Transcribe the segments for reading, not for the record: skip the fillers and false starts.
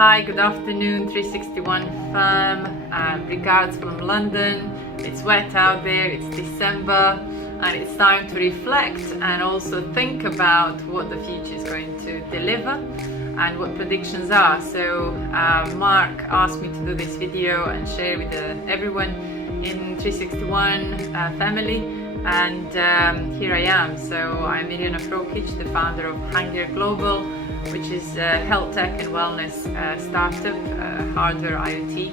Hi, good afternoon, 361 fam. Regards from London. It's wet out there, it's December, and it's time to reflect and also think about what the future is going to deliver and what predictions are. So Mark asked me to do this video and share with everyone in 361 family, and here I am. So I'm Mirjana Prokic, the founder of Hunger Global, which is a health tech and wellness startup, hardware IoT,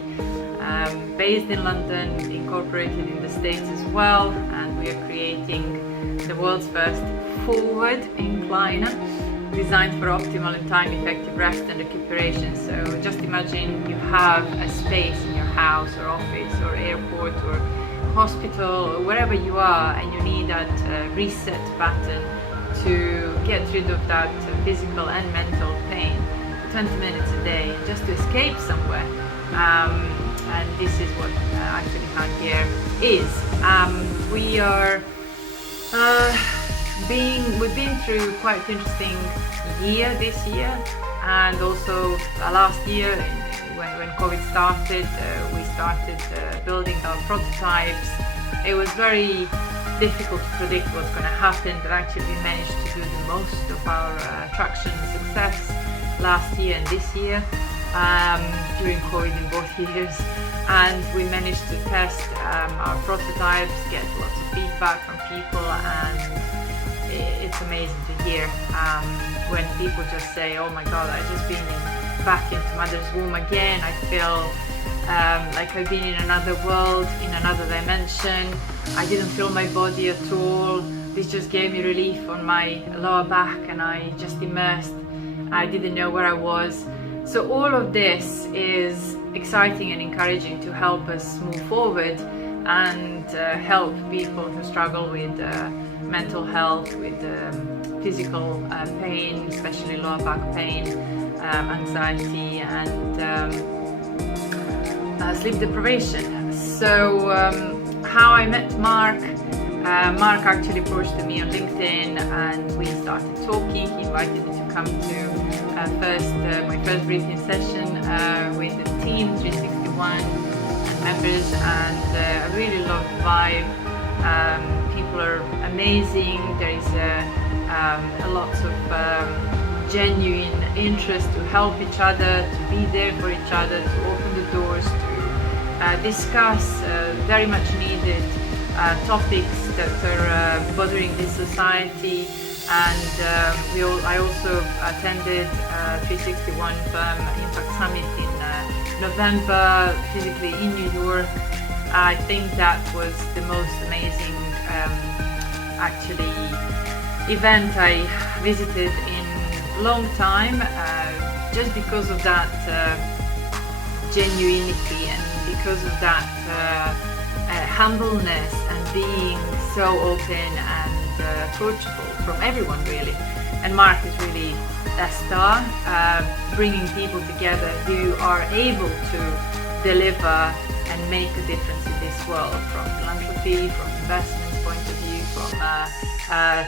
based in London, incorporated in the States as well, and we are creating the world's first forward incliner designed for optimal and time-effective rest and recuperation. So just imagine you have a space in your house or office or airport or hospital or wherever you are, and you need that reset button to get rid of that physical and mental pain for 20 minutes a day, just to escape somewhere. And this is what actually Hunger is. We are we've been through quite an interesting year this year, and also last year when COVID started, we started building our prototypes. It was very difficult to predict what's going to happen, but actually we managed to do the most of our traction and success last year and this year, during COVID in both years. And we managed to test our prototypes, get lots of feedback from people, and it's amazing to hear when people just say, oh my god, I've just been back into mother's womb again. I feel like I've been in another world, in another dimension. I didn't feel my body at all. This just gave me relief on my lower back, and I just immersed. I didn't know where I was. So all of this is exciting and encouraging to help us move forward and help people who struggle with mental health, with physical pain, especially lower back pain, anxiety, and sleep deprivation. So how I met Mark. Mark actually approached me on LinkedIn, and we started talking. He invited me to come to my first briefing session with the team, 361 and members, and I really love the vibe. People are amazing. There is a lot of genuine interest to help each other, to be there for each other, to open the doors, to discuss very much needed topics that are bothering this society. And I also attended 361 Impact Summit in November, physically in New York. I think that was the most amazing actually event I visited in a long time, just because of that genuinity, and because of that humbleness, and being so open and approachable from everyone really. And Mark is really a star, bringing people together who are able to deliver and make a difference in this world, from philanthropy, from investment point of view, from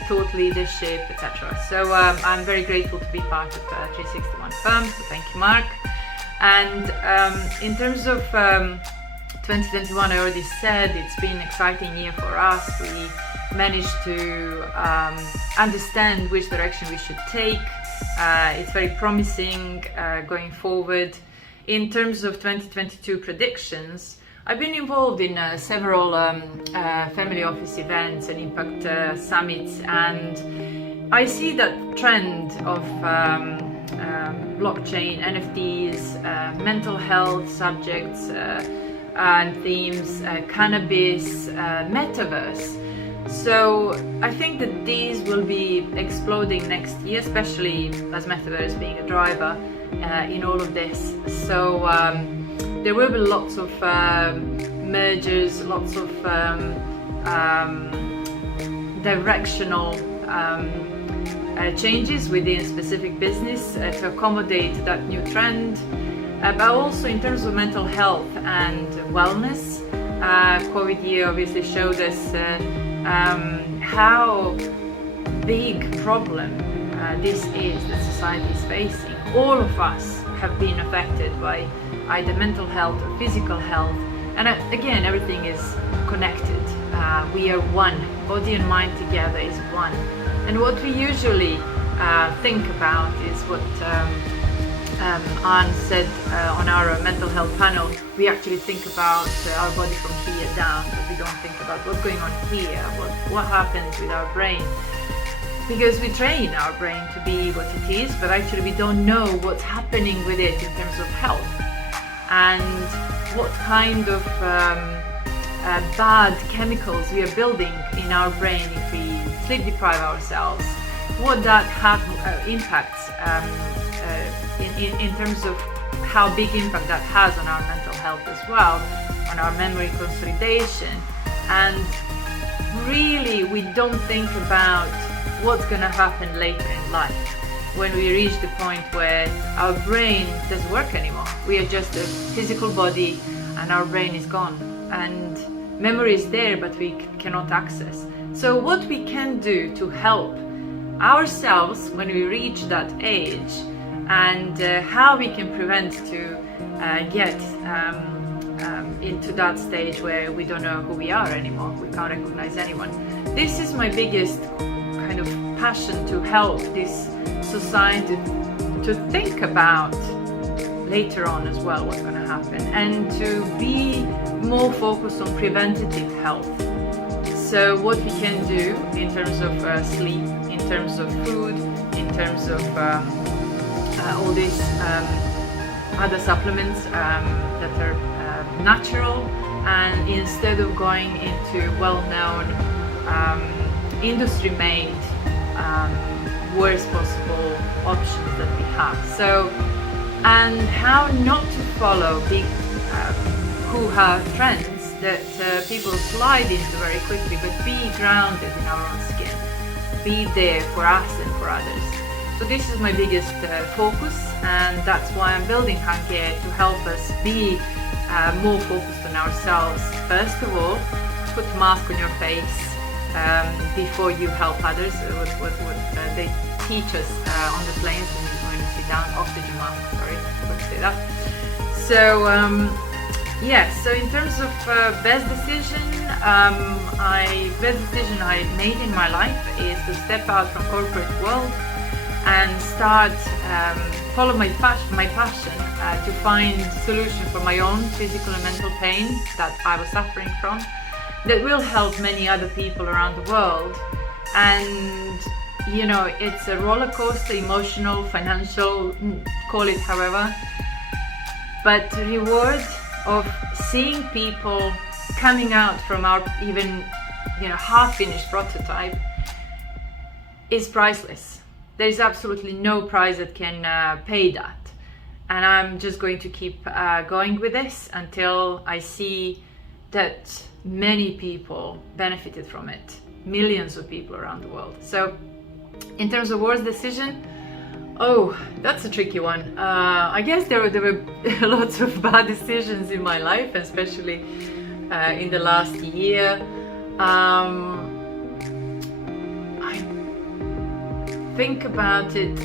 thought leadership, etc. So I'm very grateful to be part of 361 Firm, so thank you, Mark. And in terms of 2021, I already said it's been an exciting year for us. We managed to understand which direction we should take. It's very promising going forward. In terms of 2022 predictions, I've been involved in several family office events and impact summits, and I see that trend of blockchain, NFTs, mental health subjects and themes, cannabis, metaverse. So I think that these will be exploding next year, especially as metaverse being a driver in all of this. So there will be lots of mergers, lots of directional changes within specific business to accommodate that new trend, but also in terms of mental health and wellness. COVID year obviously showed us how big problem this is that society is facing. All of us have been affected by either mental health or physical health. And again, everything is connected. We are one. Body and mind together is one. And what we usually think about is what Anne said on our mental health panel. We actually think about our body from here down, but we don't think about what's going on here, what happens with our brain. Because we train our brain to be what it is, but actually we don't know what's happening with it in terms of health, and what kind of bad chemicals we are building in our brain if we sleep deprive ourselves, what that impacts in terms of how big impact that has on our mental health as well, on our memory consolidation. And really we don't think about what's going to happen later in life when we reach the point where our brain doesn't work anymore. We are just a physical body and our brain is gone, and memory is there but we cannot access. So what we can do to help ourselves when we reach that age, and how we can prevent to get into that stage where we don't know who we are anymore, we can't recognize anyone. This is my biggest kind of passion, to help this society to think about later on as well what's going to happen, and to be more focused on preventative health. So what we can do in terms of sleep, in terms of food, in terms of all these other supplements that are natural, and instead of going into well-known industry-made worst possible options that we have. So, and how not to follow big hoo-ha trends that people slide into very quickly, but be grounded in our own skin, be there for us and for others. So this is my biggest focus, and that's why I'm building Hangare, to help us be more focused on ourselves. First of all, put a mask on your face before you help others. What they teach us on the planes when you sit down, oxygen mask, sorry, I forgot to say that. So so in terms of best decision I made in my life is to step out from corporate world and start follow my passion to find solution for my own physical and mental pain that I was suffering from, that will help many other people around the world. And you know, it's a roller coaster, emotional, financial, call it however, but the reward of seeing people coming out from our even half-finished prototype is priceless. There's absolutely no price that can pay that, and I'm just going to keep going with this until I see that many people benefited from it, millions of people around the world. So in terms of worst decision, that's a tricky one. I guess there were lots of bad decisions in my life, especially in the last year. I think about it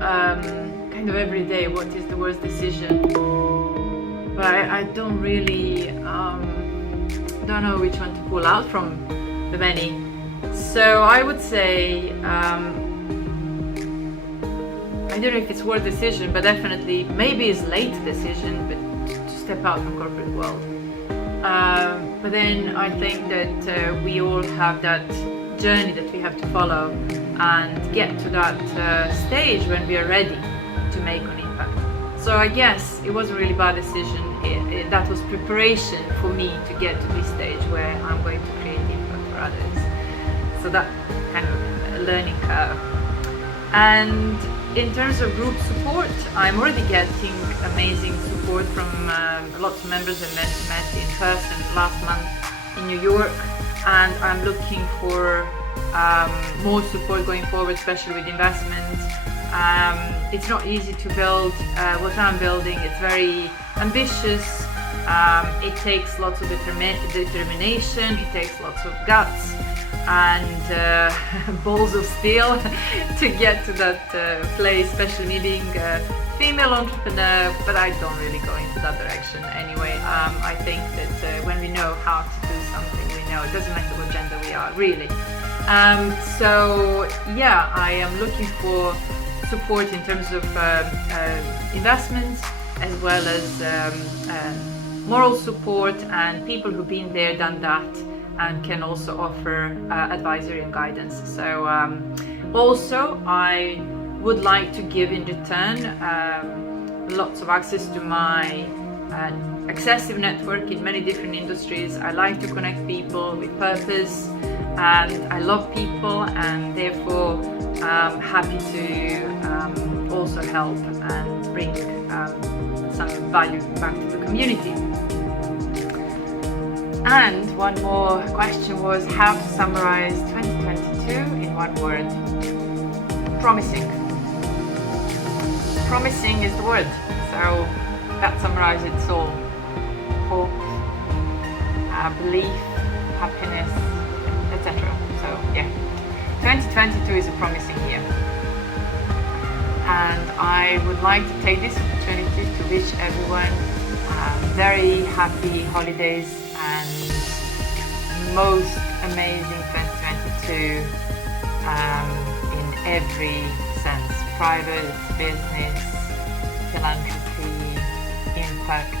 kind of every day, what is the worst decision, but I don't really don't know which one to pull out from the many. So I would say I don't know if it's worth decision, but definitely maybe it's late decision, but to step out from corporate world. But then I think that we all have that journey that we have to follow and get to that stage when we are ready to make an impact. So I guess it was a really bad decision. That was preparation for me to get to this stage where I'm going to create impact for others. So that kind of a learning curve. And in terms of group support, I'm already getting amazing support from lots of members I met in person last month in New York, and I'm looking for more support going forward, especially with investments. It's not easy to build what I'm building. It's very ambitious. It takes lots of determination. It takes lots of guts. and balls of steel to get to that place, especially me being a female entrepreneur, but I don't really go into that direction anyway. I think that when we know how to do something, we know it doesn't matter what gender we are, really. So yeah, I am looking for support in terms of investments, as well as moral support and people who've been there, done that, and can also offer advisory and guidance. So also I would like to give in return lots of access to my excessive network in many different industries. I like to connect people with purpose, and I love people, and therefore I'm happy to also help and bring some value back to the community. And one more question was how to summarize 2022 in one word. Promising. Promising is the word, so that summarizes it all. Hope, belief, happiness, etc. So yeah, 2022 is a promising year, and I would like to take this opportunity to wish everyone very happy holidays and most amazing 2022 in every sense: private, business, philanthropy, impact,